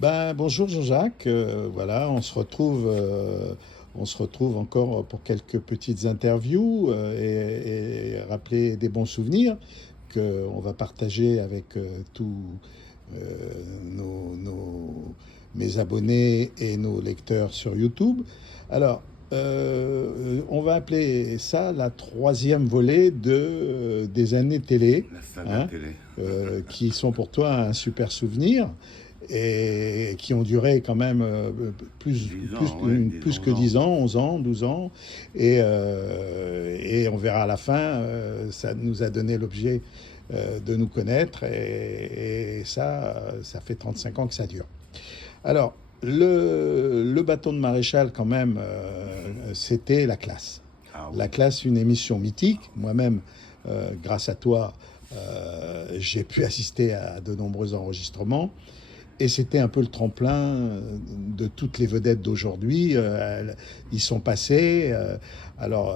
Ben, bonjour Jean-Jacques. Voilà, on se retrouve encore pour quelques petites interviews et rappeler des bons souvenirs qu'on va partager avec tous mes abonnés et nos lecteurs sur YouTube. Alors, on va appeler ça la troisième volée des années télé, La saga hein, télé. qui sont pour toi un super souvenir et qui ont duré quand même 10 ans, ouais, 10, plus 11 que ans. 10 ans, 11 ans, 12 ans. Et on verra à la fin, ça nous a donné l'objet de nous connaître et ça fait 35 ans que ça dure. Alors, le bâton de maréchal, quand même, c'était la classe. Ah La oui. classe, une émission mythique. Moi-même, grâce à toi, j'ai pu assister à de nombreux enregistrements. Et c'était un peu le tremplin de toutes les vedettes d'aujourd'hui. Ils sont passés. Alors,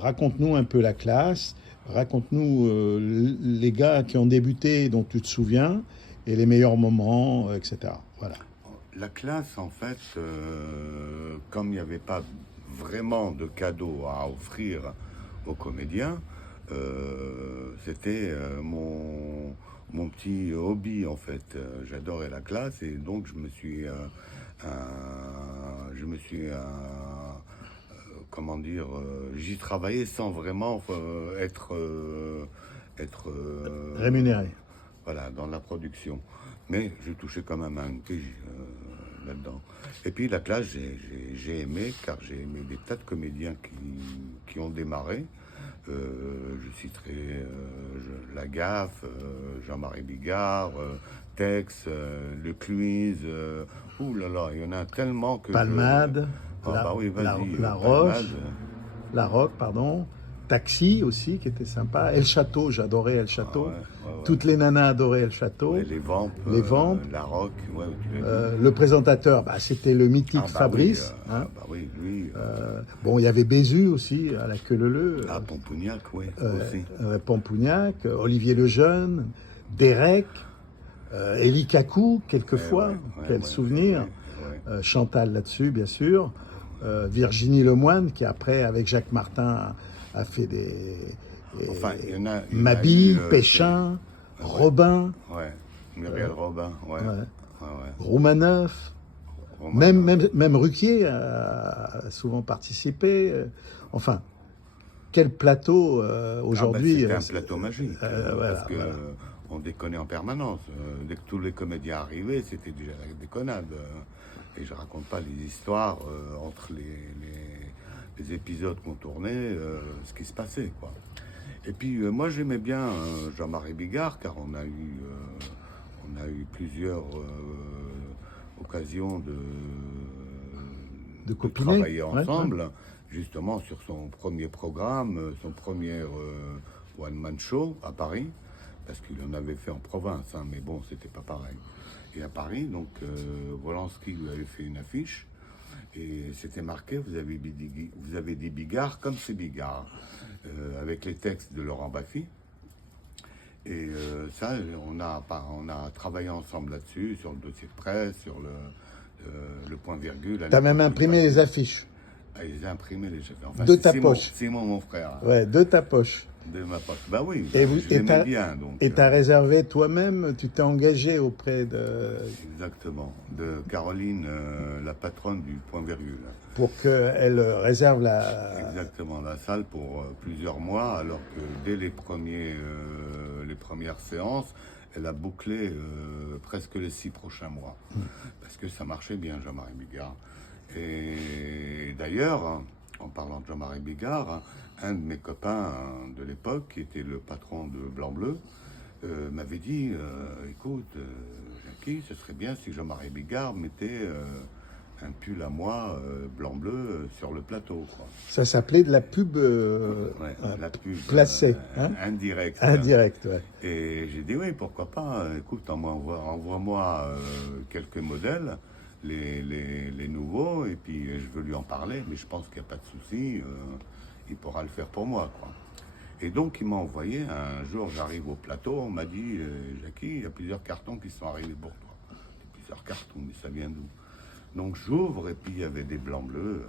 raconte-nous un peu la classe. Raconte-nous les gars qui ont débuté, dont tu te souviens, et les meilleurs moments, etc. Voilà. La classe, en fait, comme il n'y avait pas vraiment de cadeaux à offrir aux comédiens, c'était mon petit hobby, en fait. J'adorais la classe et donc je me suis comment dire, j'y travaillais sans vraiment être Rémunéré. voilà, dans la production. Mais je touchais quand même un tige là-dedans. Et puis la classe, j'ai aimé, car j'ai aimé des tas de comédiens qui ont démarré. Je citerai La Gaffe, Jean-Marie Bigard, Tex, Le Cluise. Ouh là là, il y en a tellement que Palmade, Ah bah oui, vas-y, La Palmade. Roche, La Roque, pardon. Taxi aussi, qui était sympa. El Château, j'adorais El Ah Château. ouais, ouais, ouais. Toutes les nanas adoraient El Château. Ouais, les Vampes, Les Vampes. La Roque, ouais, tu l'as dit. Le présentateur, bah, c'était le mythique Ah bah oui, Fabrice. Hein. lui. Bon, il y avait Bézu aussi, à la queue leu. Ah, Pompougnac, oui, aussi. Pompugnac, Olivier Lejeune, Derek, Élie Kakou, Ouais, quelquefois. ouais, Quel ouais, souvenir. ouais. Chantal là-dessus, bien sûr. Virginie Lemoine, qui après, avec Jacques Martin, a fait Enfin, il y en a Mabille, eu. Péchin, Ouais, Robin, ouais. Muriel Robin, ouais. ouais, Ouais, ouais. Roumanoff. Romanov. Même Ruquier a souvent participé. Enfin, quel plateau Ah bah aujourd'hui. c'était un plateau magique, parce Voilà, que voilà. on déconnait en permanence. Dès que tous les comédiens arrivaient, c'était déjà la déconnade. Et je raconte pas les histoires entre les épisodes qu'on tournait, ce qui se passait, quoi. Et puis moi j'aimais bien Jean-Marie Bigard, car on a eu plusieurs occasions De de Copinet. travailler Ouais, ouais. ensemble, justement sur son premier programme, son premier one-man show à Paris, parce qu'il en avait fait en province, hein, mais bon, c'était pas pareil. Et à Paris, donc, Wolanski lui avait fait une affiche, et c'était marqué, vous avez dit Bigard comme c'est Bigard, avec les textes de Laurent Baffy. Et ça, on a travaillé ensemble là-dessus, sur le dossier de presse, sur le point virgule. T'as même imprimé les affiches. Ah, ils ont imprimé les chefs. Enfin, De c'est ta Simon, poche. Simon, mon frère, Ouais, de ta poche. de ma poche. Bah oui, Et vous, je l'aimais bien, donc. et t'as réservé toi-même, tu t'es engagé auprès de. Exactement. De Caroline, la patronne du point virgule. Pour qu'elle réserve la. Exactement, la salle pour plusieurs mois, alors que dès les premières séances, elle a bouclé presque les 6 prochains mois. Parce que ça marchait bien, Jean-Marie Bigard. Et d'ailleurs, en parlant de Jean-Marie Bigard, un de mes copains de l'époque, qui était le patron de Blanc-Bleu, m'avait dit, écoute, Jackie, ce serait bien si Jean-Marie Bigard mettait un pull à moi blanc-bleu sur le plateau, quoi. Ça s'appelait de la pub Ouais, la pub placée, hein. indirecte. Indirect, ouais. Et j'ai dit oui, pourquoi pas. Écoute, envoie-moi quelques modèles, les nouveaux, et puis je veux lui en parler, mais je pense qu'il n'y a pas de souci, il pourra le faire pour moi, quoi. Et donc il m'a envoyé, un jour j'arrive au plateau, on m'a dit, Jackie, il y a plusieurs cartons qui sont arrivés pour toi. Plusieurs cartons, mais ça vient d'où? Donc j'ouvre et puis il y avait des blancs-bleus,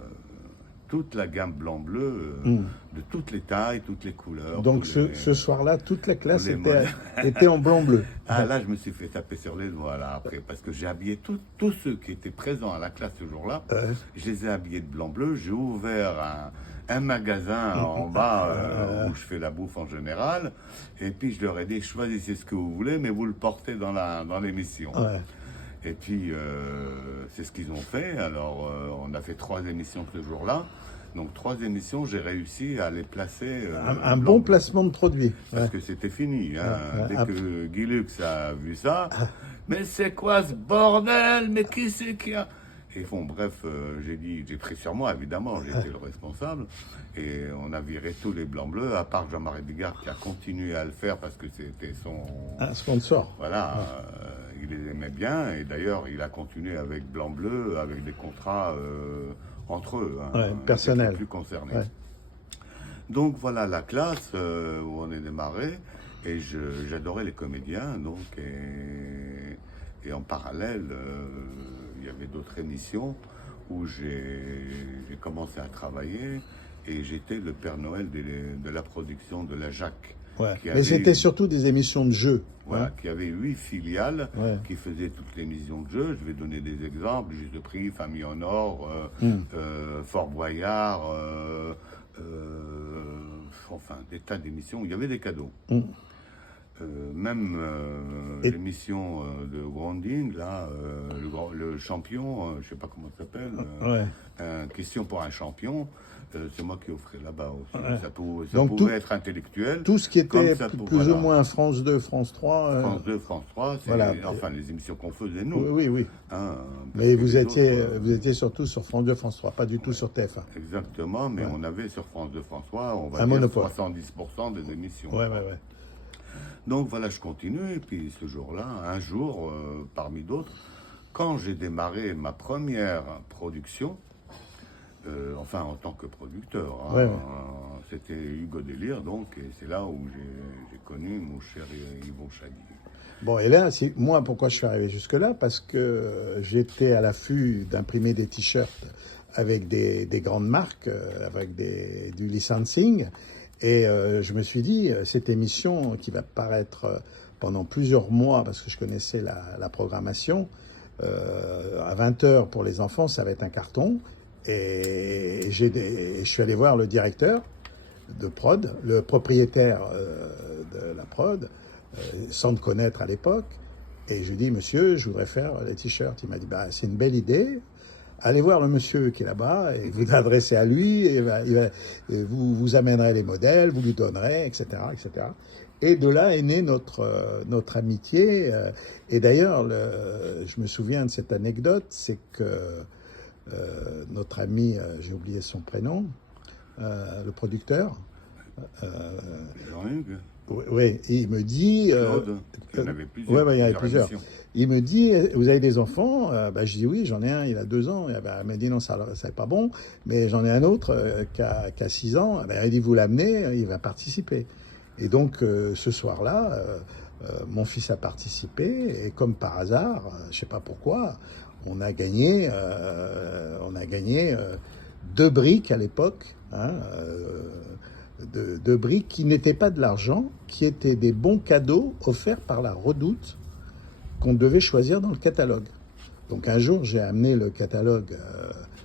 toute la gamme blanc-bleu, de toutes les tailles, toutes les couleurs. Donc ce soir-là, toute la classe était en blanc-bleu. Ah là, je me suis fait taper sur les doigts là après, parce que j'ai habillé tous ceux qui étaient présents à la classe ce jour-là, je les ai habillés de blanc-bleu, j'ai ouvert un magasin en bas où je fais la bouffe en général, et puis je leur ai dit, choisissez ce que vous voulez, mais vous le portez dans l'émission. Ouais. Et puis, c'est ce qu'ils ont fait. Alors, on a fait 3 émissions ce jour-là. Donc, 3 émissions, j'ai réussi à les placer. Un bon placement de produit. Parce que c'était fini. Hein. Dès que Guy Lux a vu ça, mais c'est quoi ce bordel? Mais qui c'est qui a... Et bon, bref, j'ai pris sur moi, évidemment, j'étais le responsable. Et on a viré tous les blancs-bleus, à part Jean-Marie Bigard qui a continué à le faire parce que c'était son... sponsor. Voilà. Il les aimait bien, et d'ailleurs, il a continué avec Blanc-Bleu, avec des contrats entre eux, personnels. Les plus concernés. Ouais. Donc voilà la classe où on est démarré, et j'adorais les comédiens, donc, et en parallèle, il y avait d'autres émissions où j'ai commencé à travailler, et j'étais le Père Noël de la production de la Jacques. Ouais. Mais c'était surtout des émissions de jeux. Voilà, qui avait 8 filiales qui faisaient toutes les émissions de jeux. Je vais donner des exemples, Juste de Prix, Famille en Or, Fort Boyard, enfin des tas d'émissions. Il y avait des cadeaux. Même l'émission de Gronding, là, le champion, je ne sais pas comment ça s'appelle, Question pour un champion. C'est moi qui offrais là-bas aussi. Ça pouvait être intellectuel. Tout ce qui était plus ou moins France 2, France 3. France 2, France 3, c'est enfin les émissions qu'on faisait nous. Oui. Mais vous étiez surtout sur France 2, France 3, pas du tout sur TF1. Exactement, mais on avait sur France 2, France 3, on va dire monopole. 70% des émissions. Ouais. Donc voilà, je continue, et puis ce jour-là, un jour, parmi d'autres, quand j'ai démarré ma première production, enfin en tant que producteur, c'était Hugo Délire, donc, et c'est là où j'ai connu mon cher Yvon Chadi. Bon, et là, moi, pourquoi je suis arrivé jusque-là? Parce que j'étais à l'affût d'imprimer des t-shirts avec des grandes marques, avec du licensing. Et je me suis dit, cette émission qui va paraître pendant plusieurs mois, parce que je connaissais la programmation, à 20h pour les enfants, ça va être un carton. Et je suis allé voir le directeur de prod, le propriétaire de la prod, sans le connaître à l'époque. Et je lui ai dit, monsieur, je voudrais faire les t-shirts. Il m'a dit, c'est une belle idée. Allez voir le monsieur qui est là-bas et vous adressez à lui, et vous amènerez les modèles, vous lui donnerez, etc., etc. Et de là est née notre amitié. Et d'ailleurs, je me souviens de cette anecdote, c'est que notre ami, j'ai oublié son prénom, le producteur. Jean-Hugues. Oui, il me dit... Claude, il y en avait plusieurs. Oui, il y en avait plusieurs. Il me dit, vous avez des enfants? Je dis oui, j'en ai un, il a 2 ans. Il m'a dit non, ça c'est pas bon, mais j'en ai un autre qui a 6 ans. Il dit, vous l'amenez, il va participer. Et donc, ce soir-là, mon fils a participé, et comme par hasard, je sais pas pourquoi, on a gagné 2 briques à l'époque, de briques qui n'étaient pas de l'argent, qui étaient des bons cadeaux offerts par la Redoute qu'on devait choisir dans le catalogue. Donc un jour, j'ai amené le catalogue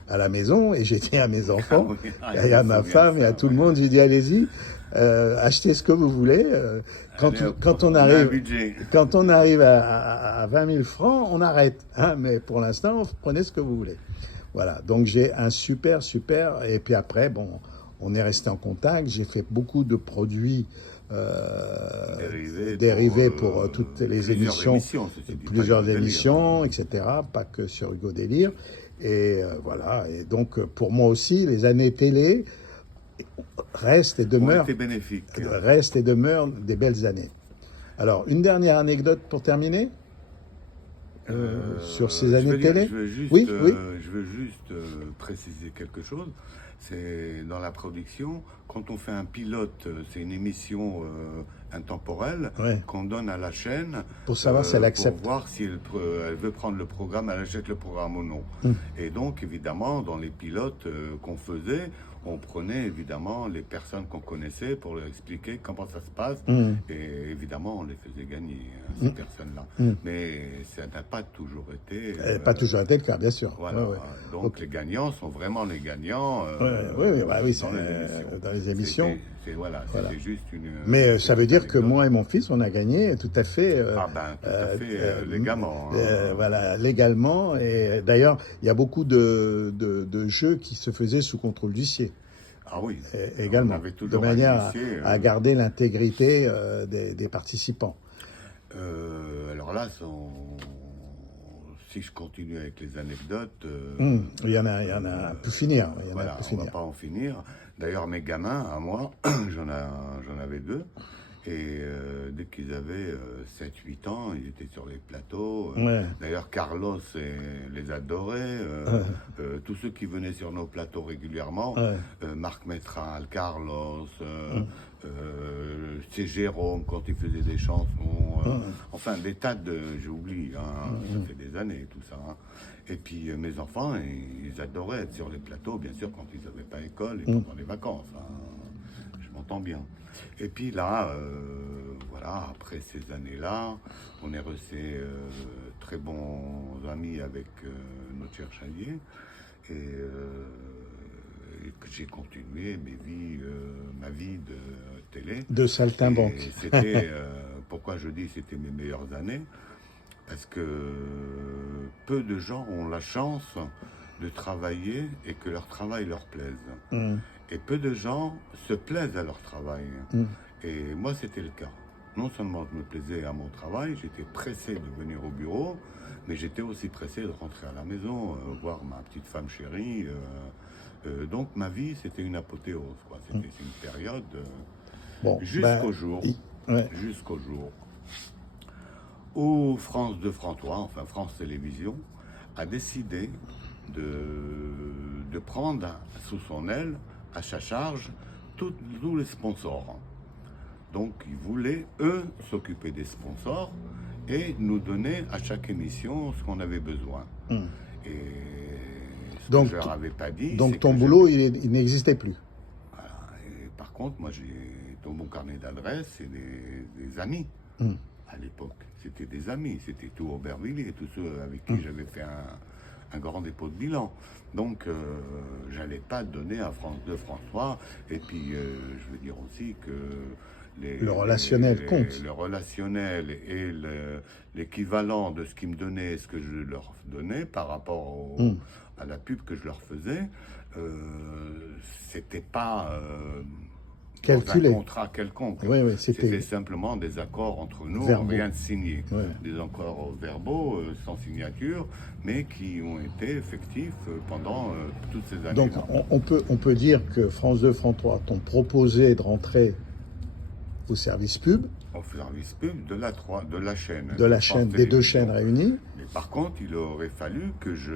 à la maison et j'ai dit à mes enfants, et à ma femme et à tout le monde, j'ai dit allez-y, achetez ce que vous voulez. Quand on arrive à 20 000 francs, on arrête. Mais pour l'instant, prenez ce que vous voulez. Voilà, donc j'ai un super, et puis après, bon, on est resté en contact, j'ai fait beaucoup de produits dérivés pour toutes les émissions, plusieurs émissions, etc., pas que sur Hugo Délire. Et voilà, et donc pour moi aussi, les années télé restent et demeurent des belles années. Alors, une dernière anecdote pour terminer sur ces années télé. Je veux juste préciser quelque chose. c'est dans la production. Quand on fait un pilote, c'est une émission intemporelle Ouais. qu'on donne à la chaîne Pour savoir si elle accepte. pour voir si elle veut prendre le programme, elle achète le programme ou non. Et donc, évidemment, dans les pilotes qu'on faisait, on prenait évidemment les personnes qu'on connaissait pour leur expliquer comment ça se passe. Et évidemment, on les faisait gagner, ces personnes-là. Mais ça n'a pas toujours été... Pas toujours été le cas, bien sûr. Voilà. Ouais. Donc les gagnants sont vraiment les gagnants Oui, dans les émissions. C'était juste une... Mais ça veut dire que anecdote. moi et mon fils, on a gagné tout à fait. Tout à fait légalement. Voilà, légalement. Et d'ailleurs, il y a beaucoup de jeux qui se faisaient sous contrôle d'huissier. Ah oui. Également. On avait De toujours manière un huissier, à garder l'intégrité des participants. Alors là, si je continue avec les anecdotes... Il y en a pour finir. Voilà, on ne va pas en finir. D'ailleurs, mes gamins, à moi, j'en avais 2. Et dès qu'ils avaient 7-8 ans, ils étaient sur les plateaux. D'ailleurs, Carlos les adorait. Tous ceux qui venaient sur nos plateaux régulièrement, Marc Métral, Carlos, c'est Jérôme quand il faisait des chansons. Enfin, des tas de... J'oublie, ça fait des années tout ça. Et puis mes enfants, ils adoraient être sur les plateaux, bien sûr, quand ils n'avaient pas école et pendant les vacances. Je m'entends bien. Et puis là, voilà, après ces années-là, on est restés très bons amis avec notre cher Chalier. Et j'ai continué ma vie de télé. De saltimbanque. Et c'était, pourquoi je dis c'était mes meilleures années? Parce que peu de gens ont la chance de travailler et que leur travail leur plaise. Et peu de gens se plaisent à leur travail. Et moi, c'était le cas. Non seulement je me plaisais à mon travail, j'étais pressé de venir au bureau, mais j'étais aussi pressé de rentrer à la maison, voir ma petite femme chérie. Donc ma vie, c'était une apothéose. C'était une période jusqu'au jour où France 2, France 3, enfin France Télévisions, a décidé de prendre sous son aile, à sa charge, tous les sponsors. Donc ils voulaient, eux, s'occuper des sponsors et nous donner à chaque émission ce qu'on avait besoin. Et ce que je leur avais pas dit... Donc ton boulot, il n'existait plus. Voilà. Et par contre, moi, j'ai dans mon carnet d'adresses, c'est des amis. À l'époque, c'était des amis, c'était tout Aubervilliers, tous ceux avec qui j'avais fait un grand dépôt de bilan. Donc, j'allais pas donner à France 2, France 3. Et puis, je veux dire aussi que le relationnel compte. Le relationnel et l'équivalent de ce qu'ils me donnaient et ce que je leur donnais par rapport à la pub que je leur faisais, c'était pas... calculé. Un contrat quelconque. C'était simplement des accords entre nous, rien de signé. Des accords verbaux, sans signature, mais qui ont été effectifs pendant toutes ces années. Donc on peut dire que France 2, France 3 t'ont proposé de rentrer au service pub. Au service pub de la chaîne. De la chaîne, des deux chaînes réunies. Mais par contre, il aurait fallu que je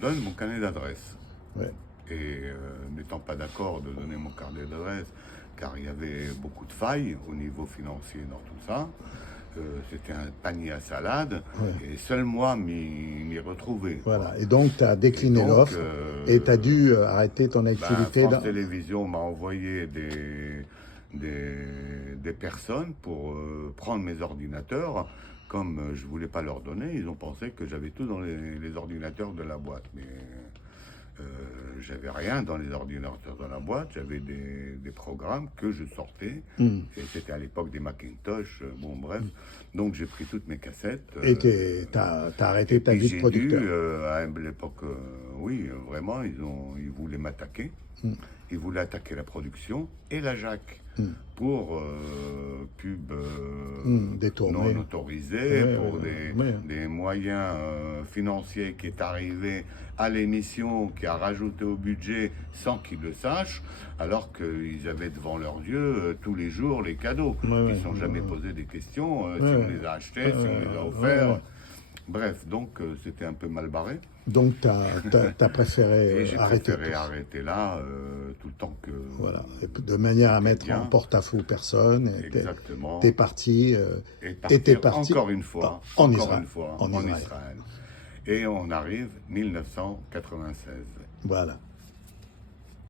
donne mon carnet d'adresse. Et n'étant pas d'accord de donner mon carnet d'adresse, car il y avait beaucoup de failles au niveau financier dans tout ça, c'était un panier à salade, et seul moi m'y retrouvais. Voilà, et donc tu as décliné l'offre, et tu as dû arrêter ton activité. France Télévisions m'a envoyé des personnes pour prendre mes ordinateurs. Comme je ne voulais pas leur donner, ils ont pensé que j'avais tout dans les ordinateurs de la boîte. Mais j'avais rien dans les ordinateurs de la boîte, j'avais des programmes que je sortais, et c'était à l'époque des Macintosh, bon bref, donc j'ai pris toutes mes cassettes. Et t'as arrêté ta vie de producteur. À l'époque, oui, vraiment, ils voulaient m'attaquer, ils voulaient attaquer la production et la JAC pour pub non autorisée, pour des moyens financiers qui est arrivé à l'émission, qui a rajouté au budget sans qu'ils le sachent, alors qu'ils avaient devant leurs yeux tous les jours les cadeaux. Ils ne se sont jamais posé des questions, si on les a achetés, si on les a offerts. Bref, donc c'était un peu mal barré. Donc, tu as préféré Et j'ai arrêter préféré tout. arrêter là tout le temps que... Voilà. Et de manière à mettre bien. en porte-à-faux personne. Exactement. T'es parti. Et Et t'es partir parti encore une fois, en encore Israël. une fois, En en Israël. Israël. Et on arrive 1996. Voilà.